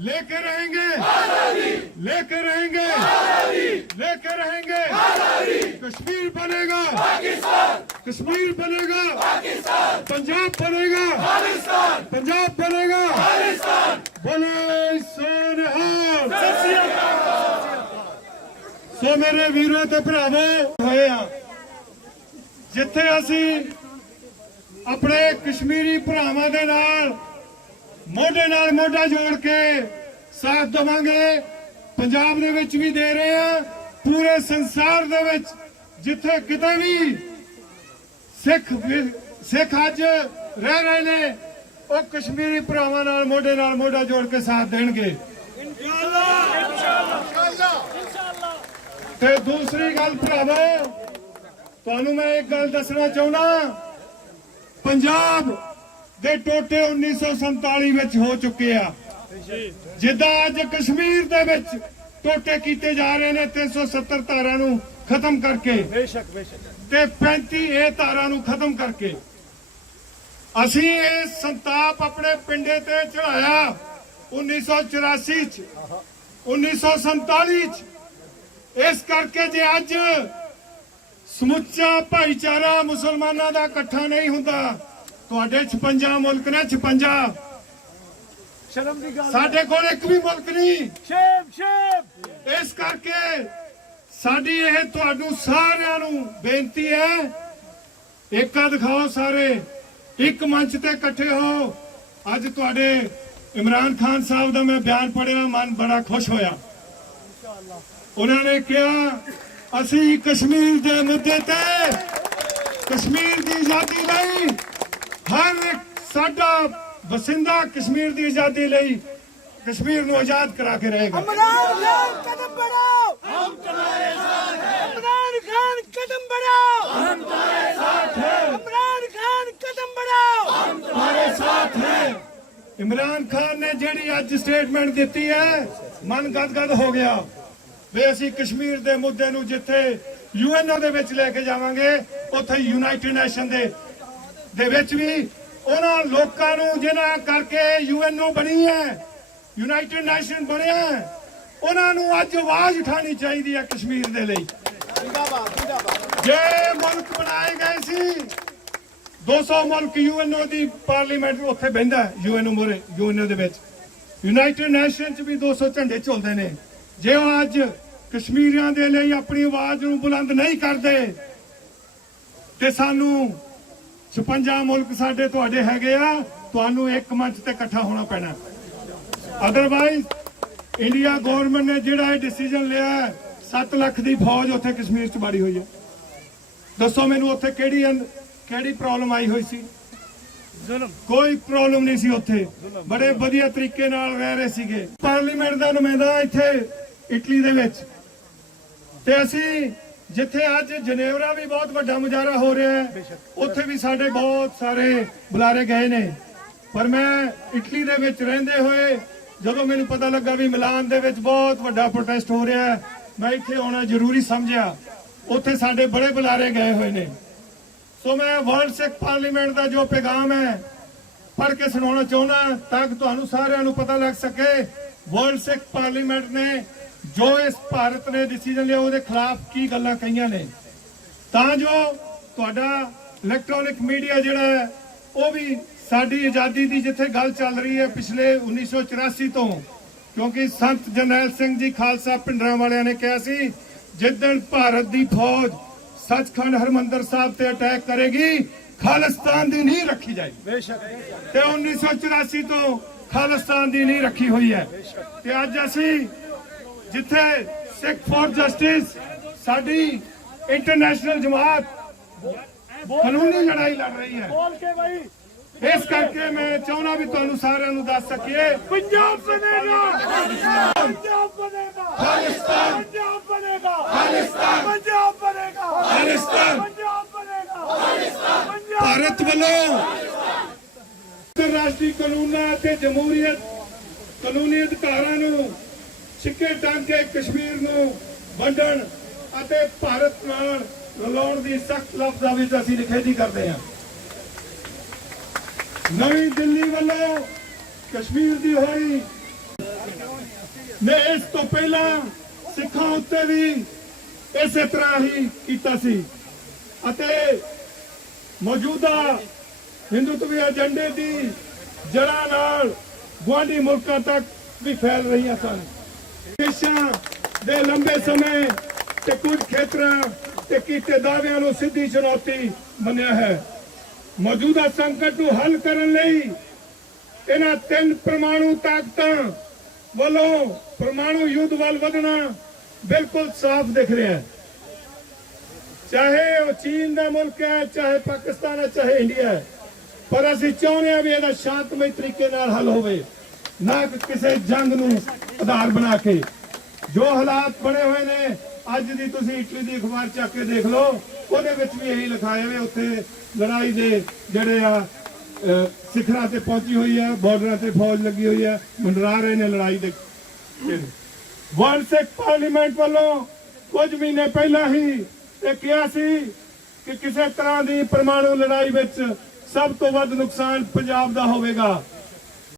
लेके रहेंगे, लेके रहेंगे, लेके रहेंगे। कश्मीर बनेगा, कश्मीर बनेगा, पंजाब बनेगा, पंजाब बनेगा। बोले सोनिहाल। सो मेरे वीरों ते भरावो होए आ जिथे असी अपने कश्मीरी भरावां दे नाल मोढे नाल मोढा जोड़ के साथ देवांगे। पंजाब दे विच भी दे रहे हैं, पूरे संसार दे विच जिथे किते भी सिख अज रह रहे ने वो कश्मीरी भरावां नाल मोढा जोड़ के साथ देणगे। ते दूसरी गल भरावो तुहानू मैं एक गल दसना चाहना, पंजाब दे टोटे 1947 विच हो चुके आ। जिद्दां अज कश्मीर दे विच टोटे कीते जा रहे ने 370 धारा नू खत्म करके ते 35A धारा नू खत्म करके असी ये संताप अपने पिंडे ते चढ़ाया 1984 च 1947 च। इस करके जे अज समुचा भाईचारा मुसलमाना दा इकट्ठा नहीं हुंदा, तुहाडे 56 मुल्क ने 56, साडे कोल एक भी मुल्क नहीं। इस करके साडी यह तुहानू सारियां नू बेनती है, एका दिखाओ, सारे एक मंच ते इकट्ठे हो। अज तुहाडे इमरान खान साहब दा मैं बयान पढ़िया, मन बड़ा खुश होया। उन्होंने कहा असी कश्मीर के मुद्दे ते कश्मीर की आजादी लई हर एक साडा बसिंदा कश्मीर की आजादी लई कश्मीर नू आजाद करा के रहेगा। कदम बढ़ाओ, हम तुम्हारे साथ हैं। इमरान खान कदम बढ़ाओ, हम तुम्हारे साथ हैं। इमरान खान कदम बढ़ाओ, हम तुम्हारे साथ हैं। इमरान खान ने जेड़ी अज स्टेटमेंट दी है, मन गदगद हो गया वे असी कश्मीर के मुद्दे नू जिथे यूएनओ दे विच लेके जावांगे, उत्थे यूनाइटेड नेशन दे विच भी उन्हां लोकां नू जिन्हां करके यूएनओ बनी है, यूनाइटेड नेशन बनया है, उन्हां नू अज आवाज उठानी चाहिए है कश्मीर दे लई। जे मुल्क बनाए गए सी 200 मुल्क यूएनओ दी पार्लीमेंट उत्थे बहिंदा है, यूएनओ मोरे यूएनओ दे विच यूनाइटेड नेशन च भी 200 झंडे झुलदे ने। जे अज कश्मीरियां दे लई अपनी आवाज नू बुलंद नहीं करते ते सानू 56 मुल्क साडे तुहाडे हैगे आ, तुहानू एक मंच ते इकट्ठा होना पैना। अदरवाइज इंडिया गवर्नमेंट ने जिहड़ा डिसीजन लिया 7 लाख दी फौज उत्थे कश्मीर च बाड़ी हुई है। दसो मैनू उत्थे केड़ी प्रॉब्लम आई हुई सी? कोई प्रॉब्लम नहीं सी। उत्थे बड़े वधिया तरीके नाल रह रहे सीगे। पार्लीमेंट दा नुमाइंदा इत्थे इटली दे विच ते असी जिथे अज जनेवरा भी बहुत बड़ा मुजाहरा हो रहा है, उत्थे भी साडे बहुत सारे बुलारे गए ने। पर मैं इटली दे विच रहिंदे होए जदों मैनूं पता लगा भी मिलान दे विच बहुत बड़ा प्रोटेस्ट हो रहा है, मैं इत्थे आउणा जरूरी समझिया। उत्थे साडे बड़े बुलारे गए हुए ने। सो मैं वर्ल्ड सिख पार्लीमेंट का जो पैगाम है पढ़ के सुनाना चाहना ताकि तुहानू सारिआं नू पता लग सके वर्ल्ड सिख पार्लीमेंट ने जो इस भारत ने डिसीजन लिया उसके खिलाफ की गल्लां कहीआं ने, तां जो तुहाडा इलैक्ट्रॉनिक मीडिया जिहड़ा है वो भी साडी आज़ादी की जिथे गल चल रही है पिछले 1984 तो, क्योंकि संत जरनैल सिंह जी खालसा पिंडरां वालियां ने कहा सी जिद्दण भारत की फौज सचखंड हरमंदर साहब ते अटैक करेगी खालिस्तान दी नींह रखी जाएगी। ते 1984 तो खालिस्तान दी नींह रखी हुई है। ते अज असी जिथे सिख फॉर जस्टिस साडी इंटरनेशनल जमात कानूनी लड़ाई लड़ रही है, इस करके मैं चाहना भी तुहानू सारिआं नू दस सकीए पंजाब बनेगा, पंजाब बनेगा, खालिस्तान पंजाब बनेगा, खालिस्तान पंजाब बनेगा, खालिस्तान पंजाब बनेगा, खालिस्तान भारत वालों अंतरराष्ट्रीय कानूनां ते जमहूरीयत कानूनी अधिकारां नू सिक्के टांग के कश्मीर नू वंडण अते भारत नाल रलाउण दी सख्त लफ्ज़ां विच असीं निखेधी करदे हां। नवी दिल्ली वालों ਕਸ਼ਮੀਰ ਦੀ ਹੋਈ ਨੇ ਇਸ ਤੋਂ ਪਹਿਲਾਂ ਸਿੱਖਾਂ ਉੱਤੇ ਵੀ ਇਸੇ ਤਰ੍ਹਾਂ ਹੀ ਕੀਤਾ ਸੀ ਅਤੇ ਮੌਜੂਦਾ ਹਿੰਦੂਤਵੀ ਏਜੰਡੇ ਦੀ ਜੜ੍ਹਾਂ ਨਾਲ ਗੁਆਂਢੀ ਮੁਲਕਾਂ ਤੱਕ ਵੀ ਫੈਲ ਰਹੀਆਂ ਸਨ। ਦੇਸ਼ਾਂ ਦੇ ਲੰਬੇ ਸਮੇਂ ਤੇ ਕੁਝ ਖੇਤਰਾਂ ਤੇ ਕੀਤੇ ਦਾਅਵਿਆਂ ਨੂੰ ਸਿੱਧੀ ਚੁਣੌਤੀ ਮੰਨਿਆ ਹੈ। ਮੌਜੂਦਾ ਸੰਕਟ ਨੂੰ ਹੱਲ ਕਰਨ ਲਈ ਇਹਨਾਂ ਤਿੰਨ ਪਰਮਾਣੂ ਤਾਕਤਾਂ ਵੱਲੋਂ ਪਰਮਾਣੂ ਯੁੱਧ ਵੱਲ ਵਧਣਾ ਬਿਲਕੁਲ ਸਾਫ਼ ਦਿਖ ਰਿਹਾ ਹੈ। ਚਾਹੇ ਉਹ ਚੀਨ ਦਾ ਮੁਲਕ ਹੈ, ਚਾਹੇ ਪਾਕਿਸਤਾਨ ਹੈ, ਚਾਹੇ ਇੰਡੀਆ ਹੈ, ਪਰ ਅਸੀਂ ਚਾਹੁੰਦੇ ਹਾਂ ਵੀ ਇਹਦਾ ਸ਼ਾਂਤਮਈ ਤਰੀਕੇ ਨਾਲ ਹੱਲ ਹੋਵੇ, ਨਾ ਕਿ ਕਿਸੇ ਜੰਗ ਨੂੰ ਆਧਾਰ ਬਣਾ ਕੇ। ਜੋ ਹਾਲਾਤ ਬਣੇ ਹੋਏ ਨੇ ਅੱਜ ਦੀ, ਤੁਸੀਂ ਇਟਲੀ ਦੀ ਅਖਬਾਰ ਚੱਕ ਕੇ ਦੇਖ ਲਓ, ਉਹਦੇ ਵਿੱਚ ਵੀ ਇਹੀ ਲਿਖਾਇਆ ਹੋਇਆ। ਉੱਥੇ ਲੜਾਈ ਦੇ ਜਿਹੜੇ ਆ ਸਿਖਰਾਂ ਤੇ ਪਹੁੰਚੀ ਹੋਈ ਹੈ, ਬਾਰਡਰਾਂ ਤੇ ਫੌਜ ਲੱਗੀ ਹੋਈ ਹੈ, ਮੰਡਰਾ ਰਹੇ ਨੇ ਲੜਾਈ ਦੇ। ਵਰਲਡ ਸਿੱਖ ਪਾਰਲੀਮੈਂਟ ਵੱਲੋਂ ਕੁਝ ਮਹੀਨੇ ਪਹਿਲਾਂ ਹੀ ਇਹ ਕਿਹਾ ਸੀ ਕਿ ਕਿਸੇ ਤਰ੍ਹਾਂ ਦੀ ਪਰਮਾਣੂ ਲੜਾਈ ਵਿੱਚ ਸਭ ਤੋਂ ਵੱਧ ਨੁਕਸਾਨ ਪੰਜਾਬ ਦਾ ਹੋਵੇਗਾ।